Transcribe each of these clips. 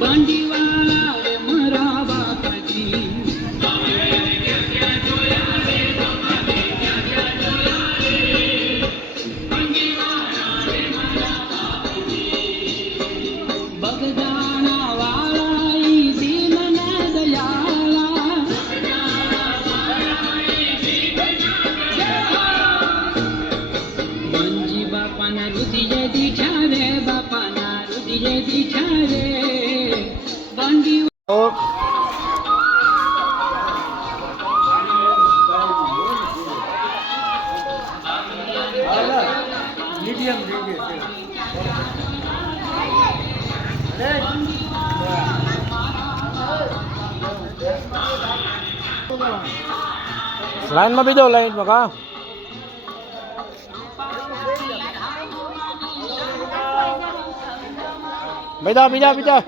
બાંડીવાળા રે મારા બાપાજી બગદાણા વાળા ઈ દીનના દયાળા મંજી બાપાના રુધિરે દીઠા રે બાપાના રુધિરે દીઠા રે બાંડી लाइन में भी दो लाइन में कहा बीजा बीजा बीजा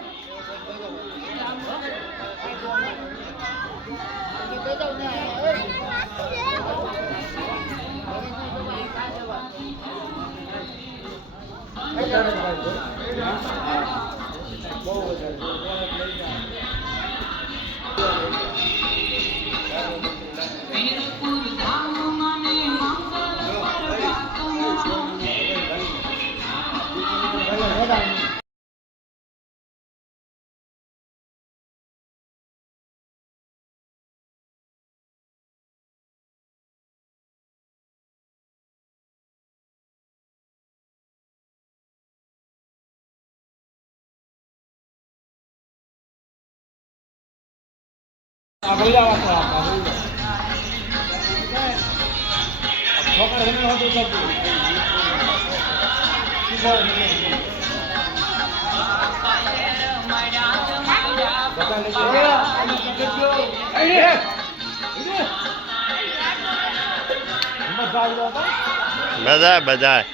बजाय बजाय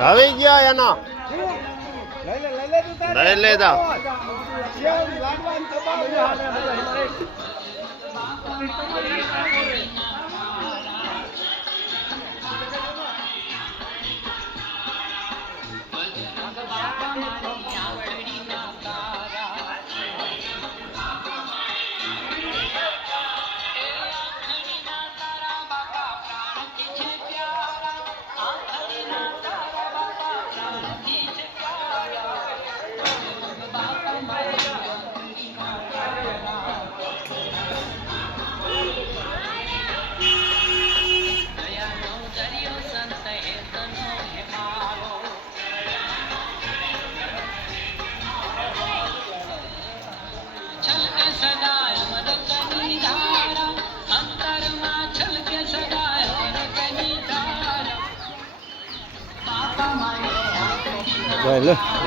આવી ગયા એનો લઈ લેતા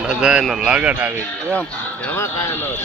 બધાનો લાગટ આવી ગયો એમાં કાંઈ ન